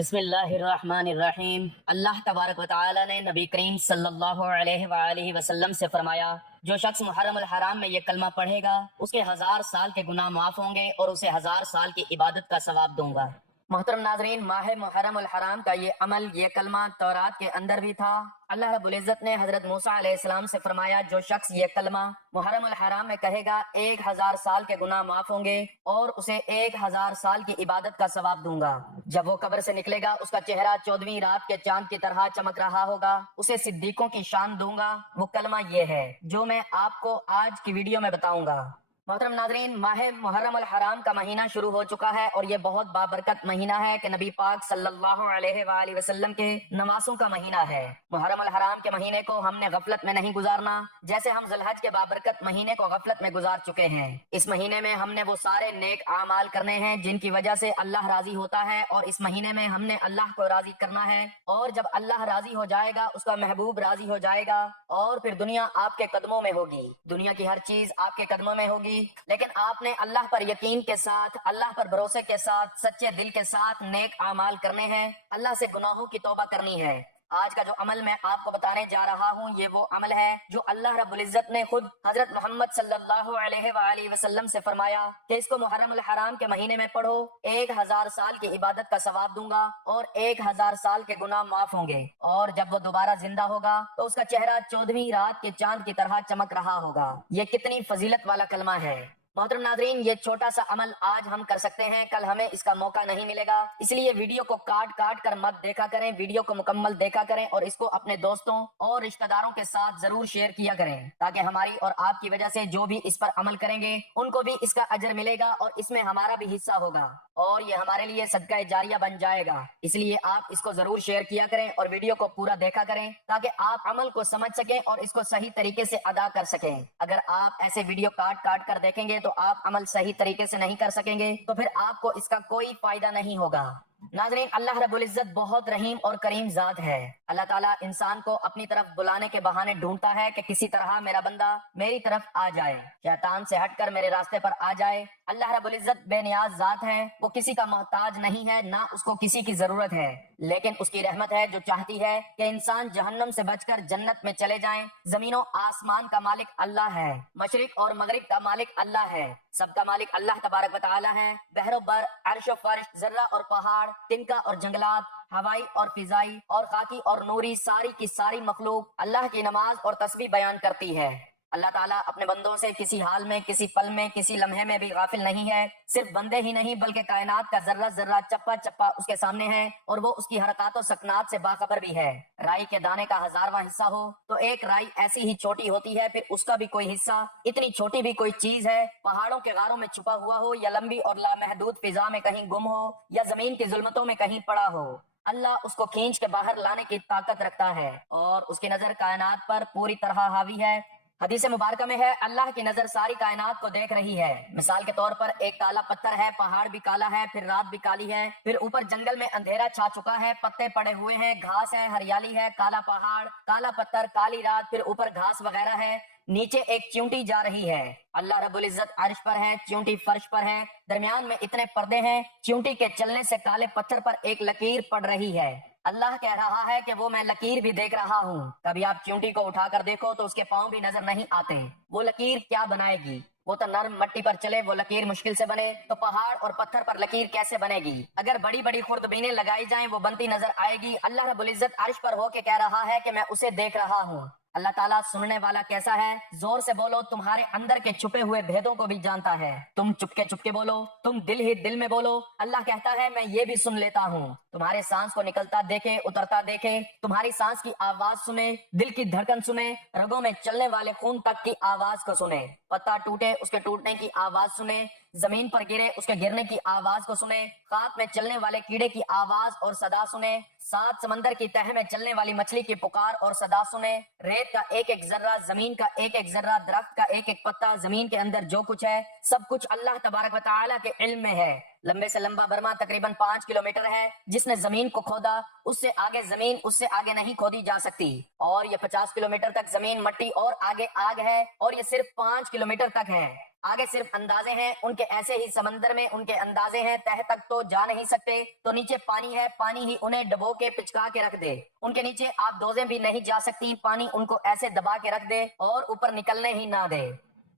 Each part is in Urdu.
بسم اللہ الرحمن الرحیم۔ اللہ تبارک و تعالی نے نبی کریم صلی اللہ علیہ وآلہ وسلم سے فرمایا، جو شخص محرم الحرام میں یہ کلمہ پڑھے گا اس کے 1000 سال کے گناہ معاف ہوں گے اور اسے 1000 سال کی عبادت کا ثواب دوں گا۔ محترم ناظرین، ماہ محرم الحرام کا یہ عمل، یہ کلمہ تورات کے اندر بھی تھا۔ اللہ رب العزت نے حضرت موسیٰ علیہ السلام سے فرمایا، جو شخص یہ کلمہ محرم الحرام میں کہے گا 1000 سال کے گناہ معاف ہوں گے اور اسے 1000 سال کی عبادت کا ثواب دوں گا۔ جب وہ قبر سے نکلے گا اس کا چہرہ 14ویں رات کے چاند کی طرح چمک رہا ہوگا، اسے صدیقوں کی شان دوں گا۔ وہ کلمہ یہ ہے جو میں آپ کو آج کی ویڈیو میں بتاؤں گا۔ محترم ناظرین، ماہ محرم الحرام کا مہینہ شروع ہو چکا ہے اور یہ بہت بابرکت مہینہ ہے کہ نبی پاک صلی اللہ علیہ وآلہ وسلم کے نواسوں کا مہینہ ہے۔ محرم الحرام کے مہینے کو ہم نے غفلت میں نہیں گزارنا، جیسے ہم ذی الحج کے بابرکت مہینے کو غفلت میں گزار چکے ہیں۔ اس مہینے میں ہم نے وہ سارے نیک اعمال کرنے ہیں جن کی وجہ سے اللہ راضی ہوتا ہے، اور اس مہینے میں ہم نے اللہ کو راضی کرنا ہے، اور جب اللہ راضی ہو جائے گا اس کا محبوب راضی ہو جائے گا، اور پھر دنیا آپ کے قدموں میں ہوگی۔ دنیا کی ہر چیز آپ کے قدموں میں ہوگی، لیکن آپ نے اللہ پر یقین کے ساتھ، اللہ پر بھروسے کے ساتھ، سچے دل کے ساتھ نیک اعمال کرنے ہیں، اللہ سے گناہوں کی توبہ کرنی ہے۔ آج کا جو عمل میں آپ کو بتانے جا رہا ہوں یہ وہ عمل ہے جو اللہ رب العزت نے خود حضرت محمد صلی اللہ علیہ وآلہ وسلم سے فرمایا کہ اس کو محرم الحرام کے مہینے میں پڑھو، 1000 سال کی عبادت کا ثواب دوں گا اور 1000 سال کے گناہ معاف ہوں گے، اور جب وہ دوبارہ زندہ ہوگا تو اس کا چہرہ 14ویں رات کے چاند کی طرح چمک رہا ہوگا۔ یہ کتنی فضیلت والا کلمہ ہے۔ محترم ناظرین، یہ چھوٹا سا عمل آج ہم کر سکتے ہیں، کل ہمیں اس کا موقع نہیں ملے گا، اس لیے ویڈیو کو کاٹ کاٹ کر مت دیکھا کریں، ویڈیو کو مکمل دیکھا کریں اور اس کو اپنے دوستوں اور رشتہ داروں کے ساتھ ضرور شیئر کیا کریں، تاکہ ہماری اور آپ کی وجہ سے جو بھی اس پر عمل کریں گے ان کو بھی اس کا اجر ملے گا اور اس میں ہمارا بھی حصہ ہوگا، اور یہ ہمارے لیے صدقہ جاریہ بن جائے گا۔ اس لیے آپ اس کو ضرور شیئر کیا کریں اور ویڈیو کو پورا دیکھا کریں تاکہ آپ عمل کو سمجھ سکیں اور اس کو صحیح طریقے سے ادا کر سکیں۔ اگر آپ ایسے ویڈیو کاٹ کاٹ کر دیکھیں گے تو آپ عمل صحیح طریقے سے نہیں کر سکیں گے، تو پھر آپ کو اس کا کوئی فائدہ نہیں ہوگا۔ ناظرین، اللہ رب العزت بہت رحیم اور کریم ذات ہے۔ اللہ تعالیٰ انسان کو اپنی طرف بلانے کے بہانے ڈھونڈتا ہے کہ کسی طرح میرا بندہ میری طرف آ جائے، شیطان سے ہٹ کر میرے راستے پر آ جائے۔ اللہ رب العزت بے نیاز ذات ہے، وہ کسی کا محتاج نہیں ہے، نہ اس کو کسی کی ضرورت ہے، لیکن اس کی رحمت ہے جو چاہتی ہے کہ انسان جہنم سے بچ کر جنت میں چلے جائیں۔ زمین و آسمان کا مالک اللہ ہے، مشرق اور مغرب کا مالک اللہ ہے، سب کا مالک اللہ تبارک و تعالی ہے۔ بحر و بر، عرش و فرش، ذرہ اور پہاڑ، تنکا اور جنگلات، ہوائی اور فضائی اور خاکی اور نوری، ساری کی ساری مخلوق اللہ کی نماز اور تسبیح بیان کرتی ہے۔ اللہ تعالیٰ اپنے بندوں سے کسی حال میں، کسی پل میں، کسی لمحے میں بھی غافل نہیں ہے۔ صرف بندے ہی نہیں بلکہ کائنات کا ذرہ ذرہ، چپا چپا اس کے سامنے ہے، اور وہ اس کی حرکات و سکنات سے باخبر بھی ہے۔ رائی کے دانے کا 1000واں حصہ ہو تو ایک رائی ایسی ہی چھوٹی ہوتی ہے، پھر اس کا بھی کوئی حصہ اتنی چھوٹی بھی کوئی چیز ہے، پہاڑوں کے غاروں میں چھپا ہوا ہو یا لمبی اور لامحدود فضا میں کہیں گم ہو یا زمین کی ظلمتوں میں کہیں پڑا ہو، اللہ اس کو کھینچ کے باہر لانے کی طاقت رکھتا ہے، اور اس کی نظر کائنات پر پوری طرح حاوی ہے۔ حدیث مبارکہ میں ہے، اللہ کی نظر ساری کائنات کو دیکھ رہی ہے۔ مثال کے طور پر ایک کالا پتھر ہے، پہاڑ بھی کالا ہے، پھر رات بھی کالی ہے، پھر اوپر جنگل میں اندھیرا چھا چکا ہے، پتے پڑے ہوئے ہیں، گھاس ہے، ہریالی ہے، کالا پہاڑ، کالا پتھر، کالی رات، پھر اوپر گھاس وغیرہ ہے، نیچے ایک چیونٹی جا رہی ہے۔ اللہ رب العزت عرش پر ہے، چیونٹی فرش پر ہے، درمیان میں اتنے پردے ہیں، چیونٹی کے چلنے سے کالے پتھر پر ایک لکیر پڑ رہی ہے۔ اللہ کہہ رہا ہے کہ وہ میں لکیر بھی دیکھ رہا ہوں۔ کبھی آپ چیونٹی کو اٹھا کر دیکھو تو اس کے پاؤں بھی نظر نہیں آتے، وہ لکیر کیا بنائے گی؟ وہ تو نرم مٹی پر چلے، وہ لکیر مشکل سے بنے، تو پہاڑ اور پتھر پر لکیر کیسے بنے گی؟ اگر بڑی بڑی خوردبینیں لگائی جائیں وہ بنتی نظر آئے گی۔ اللہ رب العزت عرش پر ہو کے کہہ رہا ہے کہ میں اسے دیکھ رہا ہوں۔ اللہ تعالیٰ سننے والا کیسا ہے؟ زور سے بولو، تمہارے اندر کے چھپے ہوئے بھیدوں کو بھی جانتا ہے۔ تم چپکے چپکے بولو، تم دل ہی دل میں بولو، اللہ کہتا ہے میں یہ بھی سن لیتا ہوں۔ تمہارے سانس کو نکلتا دیکھے، اترتا دیکھے، تمہاری سانس کی آواز سنے، دل کی دھڑکن سنے، رگوں میں چلنے والے خون تک کی آواز کو سنے، پتا ٹوٹے اس کے ٹوٹنے کی آواز سنے، زمین پر گرے اس کے گرنے کی آواز کو سنے، خاک میں چلنے والے کیڑے کی آواز اور صدا سنے، 7 سمندر کی تہ میں چلنے والی مچھلی کی پکار اور صدا سنے، ریت کا ایک ایک ذرہ، زمین کا ایک ایک ذرہ، درخت کا ایک ایک پتا، زمین کے اندر جو کچھ ہے سب کچھ اللہ تبارک و تعالیٰ کے علم میں ہے۔ لمبے سے لمبا برما تقریباً 5 کلومیٹر ہے، جس نے زمین کو کھودا اس سے آگے زمین اس سے آگے نہیں کھودی جا سکتی، اور یہ 50 کلومیٹر تک زمین مٹی اور آگے آگ ہے، اور یہ صرف 5 کلومیٹر تک ہے۔ آگے صرف اندازے ہیں ان کے، ایسے ہی سمندر میں ان کے اندازے ہیں، تہ تک تو جا نہیں سکتے، تو نیچے پانی ہے، پانی ہی انہیں ڈبو کے پچکا کے رکھ دے، ان کے نیچے آپ دوزیں بھی نہیں جا سکتی، پانی ان کو ایسے دبا کے رکھ دے اور اوپر نکلنے ہی نہ دے۔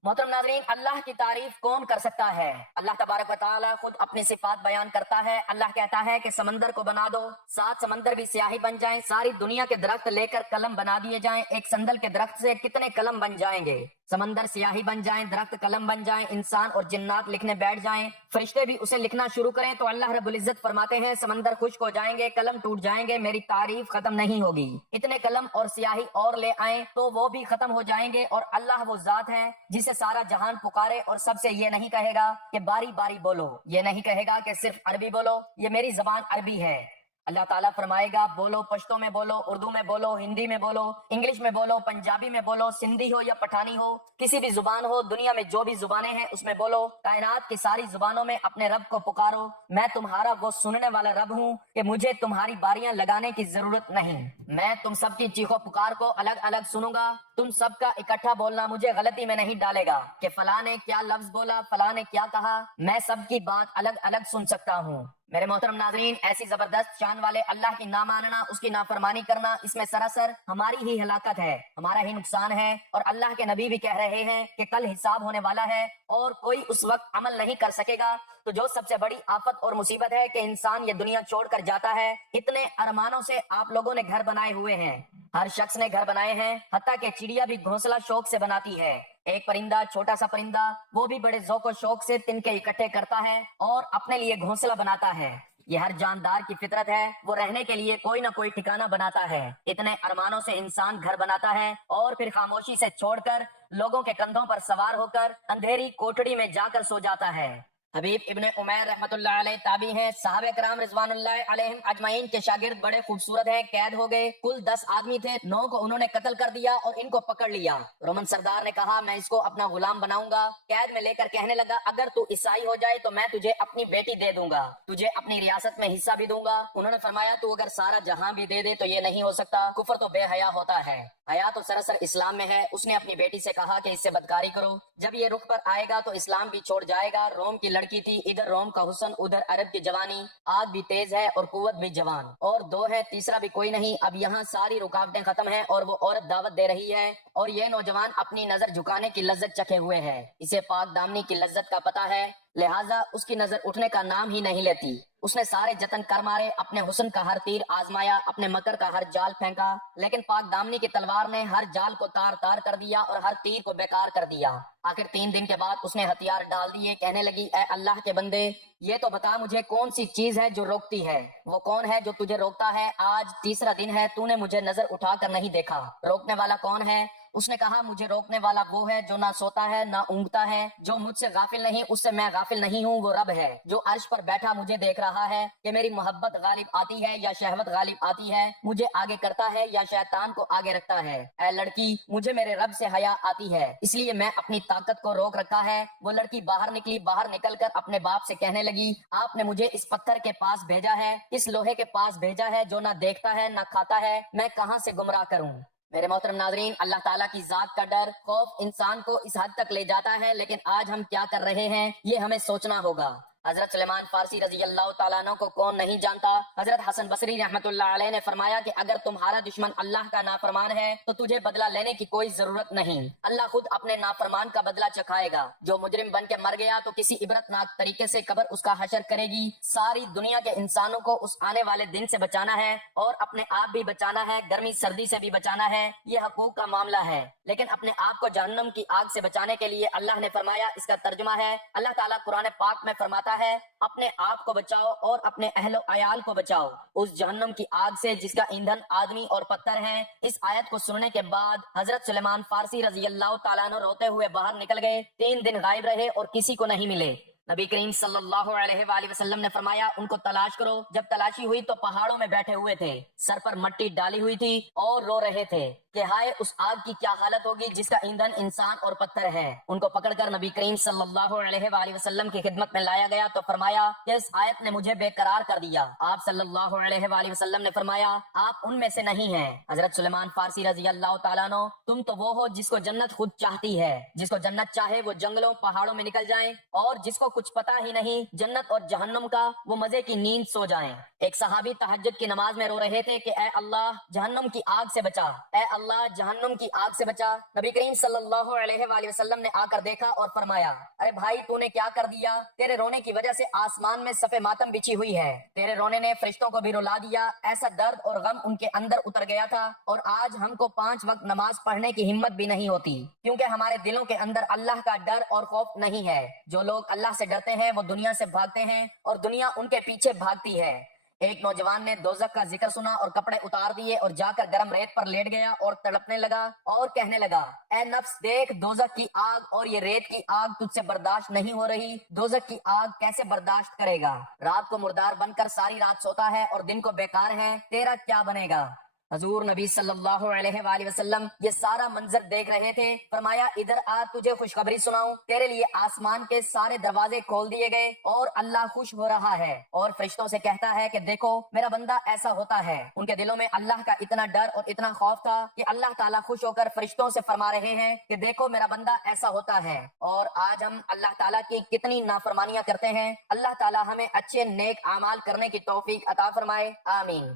محترم ناظرین، اللہ کی تعریف کون کر سکتا ہے؟ اللہ تبارک و تعالی خود اپنی صفات بیان کرتا ہے۔ اللہ کہتا ہے کہ سمندر کو بنا دو، 7 سمندر بھی سیاہی بن جائیں، ساری دنیا کے درخت لے کر قلم بنا دیے جائیں، ایک سندل کے درخت سے کتنے قلم بن جائیں گے؟ سمندر سیاہی بن جائیں، درخت قلم بن جائیں، انسان اور جنات لکھنے بیٹھ جائیں، فرشتے بھی اسے لکھنا شروع کریں، تو اللہ رب العزت فرماتے ہیں سمندر خشک ہو جائیں گے، قلم ٹوٹ جائیں گے، میری تعریف ختم نہیں ہوگی۔ اتنے قلم اور سیاہی اور لے آئیں تو وہ بھی ختم ہو جائیں گے، اور اللہ وہ ذات ہے جسے سارا جہان پکارے اور سب سے یہ نہیں کہے گا کہ باری باری بولو، یہ نہیں کہے گا کہ صرف عربی بولو، یہ میری زبان عربی ہے۔ اللہ تعالیٰ فرمائے گا بولو، پشتو میں بولو، اردو میں بولو، ہندی میں بولو، انگلش میں بولو، پنجابی میں بولو، سندھی ہو یا پٹھانی ہو، کسی بھی زبان ہو، دنیا میں جو بھی زبانیں ہیں اس میں بولو، کائنات کی ساری زبانوں میں اپنے رب کو پکارو، میں تمہارا وہ سننے والا رب ہوں کہ مجھے تمہاری باریاں لگانے کی ضرورت نہیں، میں تم سب کی چیخو پکار کو الگ الگ سنوں گا، تم سب کا اکٹھا بولنا مجھے غلطی میں نہیں ڈالے گا کہ فلاں نے کیا لفظ بولا، فلاں نے کیا کہا، میں سب کی بات الگ الگ سن سکتا ہوں۔ میرے محترم ناظرین، ایسی زبردست شان والے اللہ کی نہ ماننا، اس کی نافرمانی کرنا، اس میں سراسر ہماری ہی ہلاکت ہے، ہمارا ہی نقصان ہے، اور اللہ کے نبی بھی کہہ رہے ہیں کہ کل حساب ہونے والا ہے اور کوئی اس وقت عمل نہیں کر سکے گا۔ تو جو سب سے بڑی آفت اور مصیبت ہے کہ انسان یہ دنیا چھوڑ کر جاتا ہے، اتنے ارمانوں سے آپ لوگوں نے گھر بنائے ہوئے ہیں، ہر شخص نے گھر بنائے ہیں، حتیٰ کہ چڑیا بھی گھونسلہ شوق سے بناتی ہے، ایک پرندہ، چھوٹا سا پرندہ، وہ بھی بڑے ذوق و شوق سے تنکے اکٹھے کرتا ہے اور اپنے لیے گھونسلہ بناتا ہے۔ یہ ہر جاندار کی فطرت ہے، وہ رہنے کے لیے کوئی نہ کوئی ٹھکانہ بناتا ہے، اتنے ارمانوں سے انسان گھر بناتا ہے اور پھر خاموشی سے چھوڑ کر لوگوں کے کندھوں پر سوار ہو کر اندھیری کوٹڑی میں جا کر سو جاتا ہے۔ حبیب ابن عمیر رحمت اللہ علیہ تابعی ہیں، صحابہ کرام رضوان اللہ علیہم اجمعین کے شاگرد بڑے خوبصورت ہیں، قید ہو گئے، کل 10 آدمی تھے، 9 کو انہوں نے قتل کر دیا اور ان کو پکڑ لیا۔ رومن سردار نے کہا میں اس کو اپنا غلام بناؤں گا، قید میں لے کر کہنے لگا اگر تو عیسائی ہو جائے تو میں تجھے اپنی بیٹی دے دوں گا، تجھے اپنی ریاست میں حصہ بھی دوں گا۔ انہوں نے فرمایا تو اگر سارا جہاں بھی دے دے تو یہ نہیں ہو سکتا، کفر تو بے حیا ہوتا ہے، حیا تو سراسر اسلام میں ہے۔ اس نے اپنی بیٹی سے کہا کہ اس سے بدکاری کرو، جب یہ رخ پر آئے گا تو اسلام بھی چھوڑ جائے گا۔ روم کی لڑکی تھی، ادھر روم کا حسن، ادھر عرب کی جوانی، آگ بھی تیز ہے اور قوت بھی جوان، اور 2 ہے، تیسرا بھی کوئی نہیں۔ اب یہاں ساری رکاوٹیں ختم ہیں اور وہ عورت دعوت دے رہی ہے اور یہ نوجوان اپنی نظر جھکانے کی لذت چکھے ہوئے ہے، اسے پاک دامنی کی لذت کا پتہ ہے، لہٰذا اس کی نظر اٹھنے کا نام ہی نہیں لیتی۔ اس نے سارے جتن کر مارے، اپنے حسن کا ہر تیر آزمایا، اپنے مکر کا ہر جال پھینکا، لیکن پاک دامنی کی تلوار نے ہر جال کو تار تار کر دیا اور ہر تیر کو بیکار کر دیا۔ آخر 3 دن کے بعد اس نے ہتھیار ڈال دیے، کہنے لگی اے اللہ کے بندے، یہ تو بتا مجھے کون سی چیز ہے جو روکتی ہے، وہ کون ہے جو تجھے روکتا ہے؟ آج تیسرا دن ہے، تو نے مجھے نظر اٹھا کر نہیں دیکھا، روکنے والا کون ہے؟ اس نے کہا مجھے روکنے والا وہ ہے جو نہ سوتا ہے نہ اونگتا ہے، جو مجھ سے غافل نہیں، اس سے میں غافل نہیں ہوں، وہ رب ہے جو عرش پر بیٹھا مجھے دیکھ رہا ہے کہ میری محبت غالب آتی ہے یا شہوت غالب آتی ہے، مجھے آگے کرتا ہے یا شیطان کو آگے رکھتا ہے۔ اے لڑکی، مجھے میرے رب سے حیا آتی ہے، اس لیے میں اپنی طاقت کو روک رکھا ہے۔ وہ لڑکی باہر نکلی، باہر نکل کر اپنے باپ سے کہنے لگی آپ نے مجھے اس پتھر کے پاس بھیجا ہے، اس لوہے کے پاس بھیجا ہے جو نہ دیکھتا ہے نہ کھاتا ہے، میں کہاں سے گمراہ کروں؟ میرے محترم ناظرین، اللہ تعالیٰ کی ذات کا ڈر، خوف انسان کو اس حد تک لے جاتا ہے، لیکن آج ہم کیا کر رہے ہیں یہ ہمیں سوچنا ہوگا۔ حضرت سلیمان فارسی رضی اللہ تعالیٰ عنہ کو کون نہیں جانتا؟ حضرت حسن بصری رحمت اللہ علیہ نے فرمایا کہ اگر تمہارا دشمن اللہ کا نافرمان ہے تو تجھے بدلہ لینے کی کوئی ضرورت نہیں، اللہ خود اپنے نافرمان کا بدلہ چکھائے گا۔ جو مجرم بن کے مر گیا تو کسی عبرت ناک طریقے سے قبر اس کا حشر کرے گی۔ ساری دنیا کے انسانوں کو اس آنے والے دن سے بچانا ہے اور اپنے آپ بھی بچانا ہے، گرمی سردی سے بھی بچانا ہے، یہ حقوق کا معاملہ ہے۔ لیکن اپنے آپ کو جہنم کی آگ سے بچانے کے لیے اللہ نے فرمایا، اس کا ترجمہ ہے، اللہ تعالیٰ قرآن پاک میں فرماتا ہے اپنے آپ کو بچاؤ اور اپنے اہل و عیال کو بچاؤ اس جہنم کی آگ سے جس کا ایندھن آدمی اور پتھر ہیں۔ اس آیت کو سننے کے بعد حضرت سلیمان فارسی رضی اللہ تعالیٰ عنہ روتے ہوئے باہر نکل گئے، 3 دن غائب رہے اور کسی کو نہیں ملے۔ نبی کریم صلی اللہ علیہ وآلہ وسلم نے فرمایا ان کو تلاش کرو. جب تلاشی ہوئی تو پہاڑوں میں بیٹھے ہوئے تھے, سر پر مٹی ڈالی ہوئی تھی اور رو رہے تھے کہ ہائے اس آگ کی کیا حالت ہوگی جس کا ایندھن انسان اور پتھر ہے. ان کو پکڑ کر نبی کریم صلی اللہ علیہ وآلہ وسلم کی خدمت میں لایا گیا تو فرمایا کہ اس آیت نے مجھے بے قرار کر دیا. آپ صلی اللہ علیہ وآلہ وسلم نے فرمایا آپ ان میں سے نہیں ہیں. حضرت سلیمان فارسی رضی اللہ تعالیٰ عنہ, تم تو وہ ہو جس کو جنت خود چاہتی ہے. جس کو جنت چاہے وہ جنگلوں پہاڑوں میں نکل جائیں, اور جس کو کچھ پتا ہی نہیں جنت اور جہنم کا وہ مزے کی نیند سو جائیں. ایک صحابی تہجد کی نماز میں رو رہے تھے کہ اے اللہ جہنم کی آگ سے بچا, اے اللہ جہنم کی آگ سے بچا. نبی کریم صلی اللہ علیہ وآلہ وسلم نے آ کر دیکھا اور فرمایا ارے بھائی تو نے کیا کر دیا, تیرے رونے کی وجہ سے آسمان میں صف ماتم بچھی ہوئی ہے, تیرے رونے نے فرشتوں کو بھی رلا دیا. ایسا درد اور غم ان کے اندر اتر گیا تھا, اور آج ہم کو 5 وقت نماز پڑھنے کی ہمت بھی نہیں ہوتی کیونکہ ہمارے دلوں کے اندر اللہ کا ڈر اور خوف نہیں ہے. جو لوگ اللہ سے ڈرتے ہیں وہ دنیا سے بھاگتے ہیں اور دنیا ان کے پیچھے بھاگتی ہے. ایک نوجوان نے دوزخ کا ذکر سنا اور کپڑے اتار دیے اور جا کر گرم ریت پر لیٹ گیا اور تڑپنے لگا اور کہنے لگا اے نفس دیکھ دوزخ کی آگ اور یہ ریت کی آگ تجھ سے برداشت نہیں ہو رہی, دوزخ کی آگ کیسے برداشت کرے گا. رات کو مردار بن کر ساری رات سوتا ہے اور دن کو بیکار ہے, تیرا کیا بنے گا. حضور نبی صلی اللہ علیہ وآلہ وسلم یہ سارا منظر دیکھ رہے تھے. فرمایا ادھر آ تجھے خوشخبری سناؤں, تیرے لیے آسمان کے سارے دروازے کھول دیے گئے اور اللہ خوش ہو رہا ہے اور فرشتوں سے کہتا ہے کہ دیکھو میرا بندہ ایسا ہوتا ہے. ان کے دلوں میں اللہ کا اتنا ڈر اور اتنا خوف تھا کہ اللہ تعالیٰ خوش ہو کر فرشتوں سے فرما رہے ہیں کہ دیکھو میرا بندہ ایسا ہوتا ہے. اور آج ہم اللہ تعالیٰ کی کتنی نافرمانیاں کرتے ہیں. اللہ تعالیٰ ہمیں اچھے نیک اعمال کرنے کی توفیق عطا فرمائے, آمین.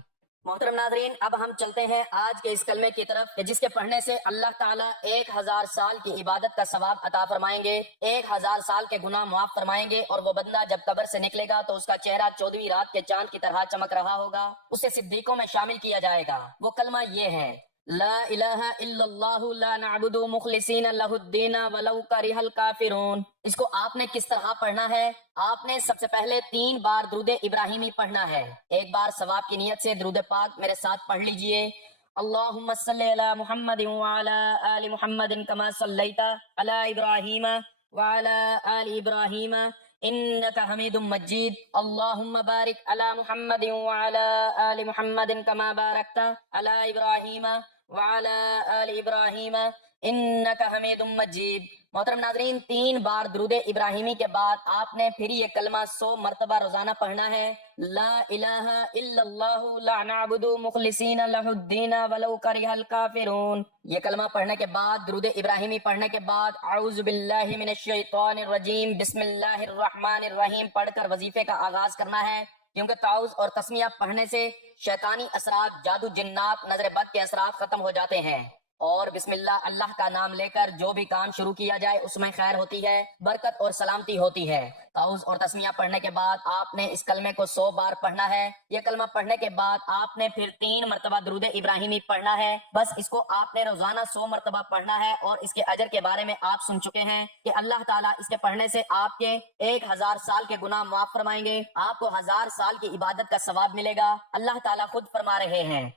محترم ناظرین, اب ہم چلتے ہیں آج کے اس کلمے کی طرف کہ جس کے پڑھنے سے اللہ تعالیٰ 1000 سال کی عبادت کا ثواب عطا فرمائیں گے, 1000 سال کے گناہ معاف فرمائیں گے, اور وہ بندہ جب قبر سے نکلے گا تو اس کا چہرہ 14ویں رات کے چاند کی طرح چمک رہا ہوگا, اسے صدیقوں میں شامل کیا جائے گا. وہ کلمہ یہ ہے لا الہ الا اللہ لا نعبد مخلصین لہ الدین ولو کرہ الکافرون. اس کو آپ نے کس طرح پڑھنا ہے؟ آپ نے سب سے پہلے 3 بار درود ابراہیمی پڑھنا ہے. ایک بار ثواب کی نیت سے درود پاک میرے ساتھ پڑھ لیجئے. اللہم صلی علی محمد وعلی آل محمد کما صلیت علی ابراہیم وعلی آل ابراہیم انک حمید مجید. اللہم بارک علی محمد وعلی آل محمد کما بارکت علی ابراہیم وعلی آل ابراہیم انک حمید مجید. محترم ناظرین, 3 بار درود ابراہیمی کے بعد آپ نے پھر یہ کلمہ 100 مرتبہ روزانہ پڑھنا ہے. لا الہ الا اللہ لا نعبد مخلصین لہ الدین ولو کرہ الکافرون. یہ کلمہ پڑھنے کے بعد درود ابراہیمی پڑھنے کے بعد اعوذ باللہ من الشیطان الرجیم بسم اللہ الرحمن الرحیم پڑھ کر وظیفے کا آغاز کرنا ہے, کیونکہ تعوذ اور تسمیہ پڑھنے سے شیطانی اثرات, جادو جنات, نظر بد کے اثرات ختم ہو جاتے ہیں. اور بسم اللہ کا نام لے کر جو بھی کام شروع کیا جائے اس میں خیر ہوتی ہے, برکت اور سلامتی ہوتی ہے. تعوذ اور تسمیہ پڑھنے کے بعد آپ نے اس کلمے کو 100 بار پڑھنا ہے. یہ کلمہ پڑھنے کے بعد آپ نے پھر 3 مرتبہ درود ابراہیمی پڑھنا ہے. بس اس کو آپ نے روزانہ 100 مرتبہ پڑھنا ہے, اور اس کے اجر کے بارے میں آپ سن چکے ہیں کہ اللہ تعالیٰ اس کے پڑھنے سے آپ کے 1000 سال کے گناہ معاف فرمائیں گے, آپ کو 1000 سال کی عبادت کا ثواب ملے گا. اللہ تعالیٰ خود فرما رہے ہیں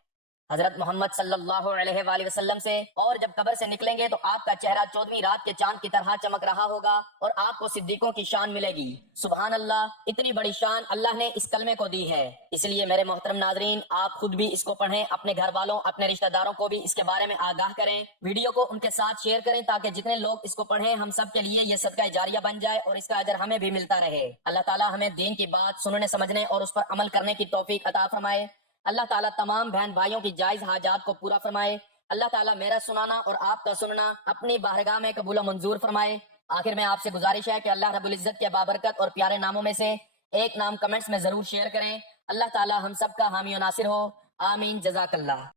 حضرت محمد صلی اللہ علیہ وآلہ وسلم سے, اور جب قبر سے نکلیں گے تو آپ کا چہرہ 14ویں رات کے چاند کی طرح چمک رہا ہوگا اور آپ کو صدیقوں کی شان ملے گی. سبحان اللہ, اتنی بڑی شان اللہ نے اس کلمے کو دی ہے. اس لیے میرے محترم ناظرین, آپ خود بھی اس کو پڑھیں, اپنے گھر والوں, اپنے رشتہ داروں کو بھی اس کے بارے میں آگاہ کریں, ویڈیو کو ان کے ساتھ شیئر کریں تاکہ جتنے لوگ اس کو پڑھیں ہم سب کے لیے یہ صدقہ جاریہ بن جائے اور اس کا اجر ہمیں بھی ملتا رہے. اللہ تعالیٰ ہمیں دین کی بات سننے سمجھنے اور اس پر عمل کرنے کی توفیق عطا فرمائے. اللہ تعالیٰ تمام بہن بھائیوں کی جائز حاجات کو پورا فرمائے. اللہ تعالیٰ میرا سنانا اور آپ کا سننا اپنی بارگاہ میں قبول و منظور فرمائے. آخر میں آپ سے گزارش ہے کہ اللہ رب العزت کے بابرکت اور پیارے ناموں میں سے ایک نام کمنٹس میں ضرور شیئر کریں. اللہ تعالیٰ ہم سب کا حامی و ناصر ہو, آمین. جزاک اللہ.